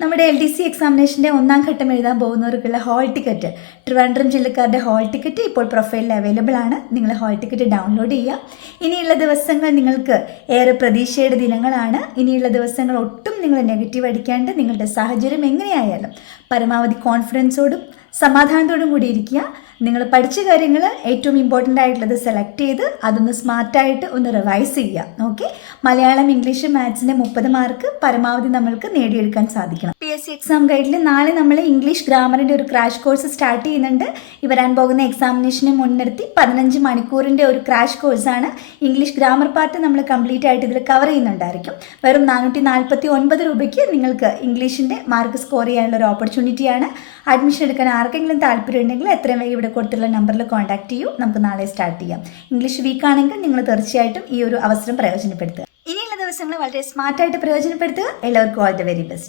നമ്മുടെ LDC എക്സാമിനേഷൻ്റെ ഒന്നാം ഘട്ടം എഴുതാൻ പോകുന്നവർക്കുള്ള ഹാൾ ടിക്കറ്റ്, ട്രിവാൻഡ്രം ജില്ലക്കാരുടെ ഹാൾ ടിക്കറ്റ് ഇപ്പോൾ പ്രൊഫൈലിൽ അവൈലബിൾ ആണ്. നിങ്ങൾ ഹാൾ ടിക്കറ്റ് ഡൗൺലോഡ് ചെയ്യുക. ഇനിയുള്ള ദിവസങ്ങൾ നിങ്ങൾക്ക് ഏറെ പ്രതീക്ഷയുടെ ദിനങ്ങളാണ്. ഇനിയുള്ള ദിവസങ്ങൾ ഒട്ടും നിങ്ങൾ നെഗറ്റീവ് അടിക്കാണ്ട് നിങ്ങളുടെ സാഹചര്യം എങ്ങനെയായാലും പരമാവധി കോൺഫിഡൻസോടും സമാധാനത്തോടും കൂടി ഇരിക്കുക. നിങ്ങൾ പഠിച്ച കാര്യങ്ങൾ ഏറ്റവും ഇമ്പോർട്ടൻ്റ് ആയിട്ടുള്ളത് സെലക്ട് ചെയ്ത് അതൊന്ന് സ്മാർട്ടായിട്ട് ഒന്ന് റിവൈസ് ചെയ്യുക. ഓക്കെ, മലയാളം, ഇംഗ്ലീഷ്, മാത്സിൻ്റെ 30 മാർക്ക് പരമാവധി നമ്മൾക്ക് നേടിയെടുക്കാൻ സാധിക്കണം. PSC എക്സാം ഗൈഡിൽ നാളെ നമ്മൾ ഇംഗ്ലീഷ് ഗ്രാമറിൻ്റെ ഒരു ക്രാഷ് കോഴ്സ് സ്റ്റാർട്ട് ചെയ്യുന്നുണ്ട്. വരാൻ പോകുന്ന എക്സാമിനേഷനെ മുൻനിർത്തി 15 മണിക്കൂറിൻ്റെ ഒരു ക്രാഷ് കോഴ്സാണ്. ഇംഗ്ലീഷ് ഗ്രാമർ പാർട്ട് നമ്മൾ കംപ്ലീറ്റ് ആയിട്ട് ഇതിൽ കവർ ചെയ്യുന്നുണ്ടായിരിക്കും. വെറും 449 രൂപയ്ക്ക് നിങ്ങൾക്ക് ഇംഗ്ലീഷിൻ്റെ മാർക്ക് സ്കോർ ചെയ്യാനുള്ള ഒരു ഓപ്പർച്യൂണിറ്റിയാണ്. അഡ്മിഷൻ എടുക്കാൻ ആർക്കെങ്കിലും താല്പര്യമുണ്ടെങ്കിൽ എത്രയും വേഗം ഇവിടെ കൊടുത്തുള്ള നമ്പറിൽ കോൺടാക്ട് ചെയ്യൂ. നമുക്ക് നാളെ സ്റ്റാർട്ട് ചെയ്യാം. ഇംഗ്ലീഷ് വീക്ക് ആണെങ്കിൽ നിങ്ങൾ തീർച്ചയായിട്ടും ഈ ഒരു അവസരം പ്രയോജനപ്പെടുത്തുക. ഇനിയുള്ള ദിവസങ്ങൾ വളരെ സ്മാർട്ടായിട്ട് പ്രയോജനപ്പെടുത്തുക. എല്ലാവർക്കും ഓൾ ദ വെരി ബെസ്റ്റ്.